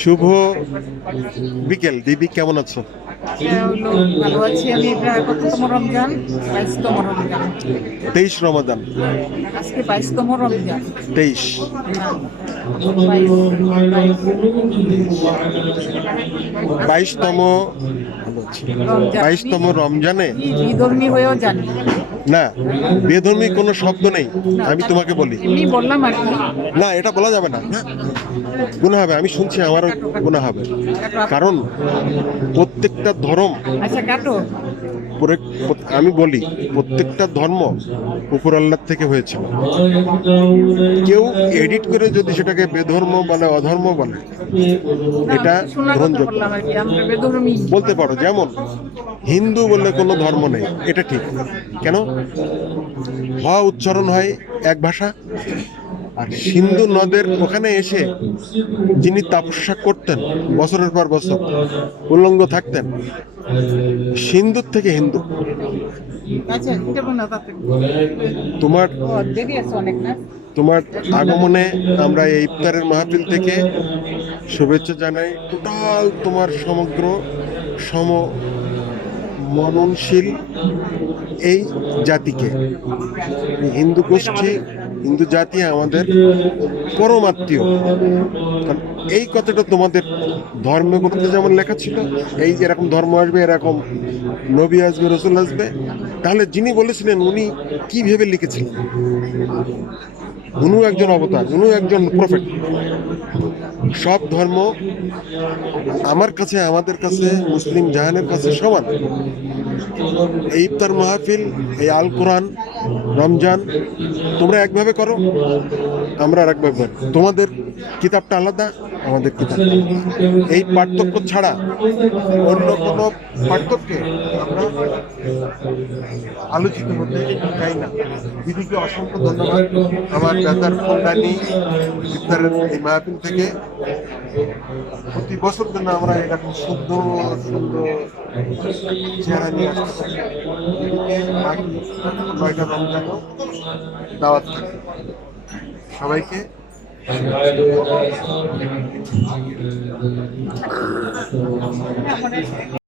শুভ বিকেল দিদি, কেমন আছো? ভালো আছি আমি। এটা কততম রমজান? 22তম রমজান। 23 রমাদান। আজকে 22তম রমজান। 23। না, 22 22তম। 22 রমজান। 22তম রমজানে। কি বিধর্মী হয়েও জানি না, বেধর্মী কোনো শব্দ নেই। না, আমি তোমাকে বলি, এমনি বললাম আর কি। না এটা বলা যাবে না, গুনাহ হবে। আমি শুনছি আমারও কাটো কাটো গুনাহ হবে। কাটো কারণ প্রত্যেকটা ধর্ম, আচ্ছা কাটো। আমি বলি প্রত্যেকটা ধর্ম উপর আল্লাহ থেকে হয়েছিল। কেউ এডিট করে যদি সেটাকে বেধর্ম বলে, অধর্ম বলে, না, এটা আমি শোনা কথা গ্রহণযোগ্য বললাম আর কি। আমরা বেধর্মী। বলতে পারো। যেমন হিন্দু বলে কোনো ধর্ম নেই, এটা ঠিক। কেন? হওয়া উচ্চারণ হয় এক ভাষা। আর সিন্ধু নদের ওখানে এসে যিনি তপস্যা করতেন বছরের পর বছর, উলঙ্গ থাকতেন, সিন্ধুর থেকে হিন্দু। আচ্ছা এটা কোন তাতে? তোমার ও দেরি আছে অনেক না? তোমার আগমনে আমরা এই ইফতারের মাহফিল থেকে শুভেচ্ছা জানাই টোটাল তোমার সমগ্র সম মননশীল এই জাতিকে। হিন্দু গোষ্ঠী, হিন্দু জাতি আমাদের পরমাত্মীয়। কারণ এই কথাটা তোমাদের ধর্মগ্রন্থে যেমন লেখা ছিল, এই যে এরকম ধর্ম আসবে, এরকম নবী আসবে, রসুল আসবে, তাহলে যিনি বলেছিলেন উনি কি ভেবে লিখেছিলেন? উনিও একজন অবতার, উনিও একজন প্রফেট। সব ধর্ম আমার কাছে, আমাদের কাছে, মুসলিম জাহানের কাছে সমান। এই ইফতার মাহফিল, এই আল কোরআন, রমজান তোমরা একভাবে করো, আমরা আর একভাবে করি। তোমাদের কিতাবটা আলাদা, আমাদের কিতাব এই পার্থক্য ছাড়া অন্য কোনো পার্থক্যে আমরা আলোচিত হতে চাই না। দিদিকে অসংখ্য ধন্যবাদ। আমার দাদার কল্যাণী ইফতারের এই মাহফিল থেকে প্রতি বছর জন্য আমরা এরকম সুন্দর সুন্দর চেহারা নিয়ে আসতে পারি। দিদিকে বাকি 9টা রমজানও দাওয়াত থাকবে সবাইকে।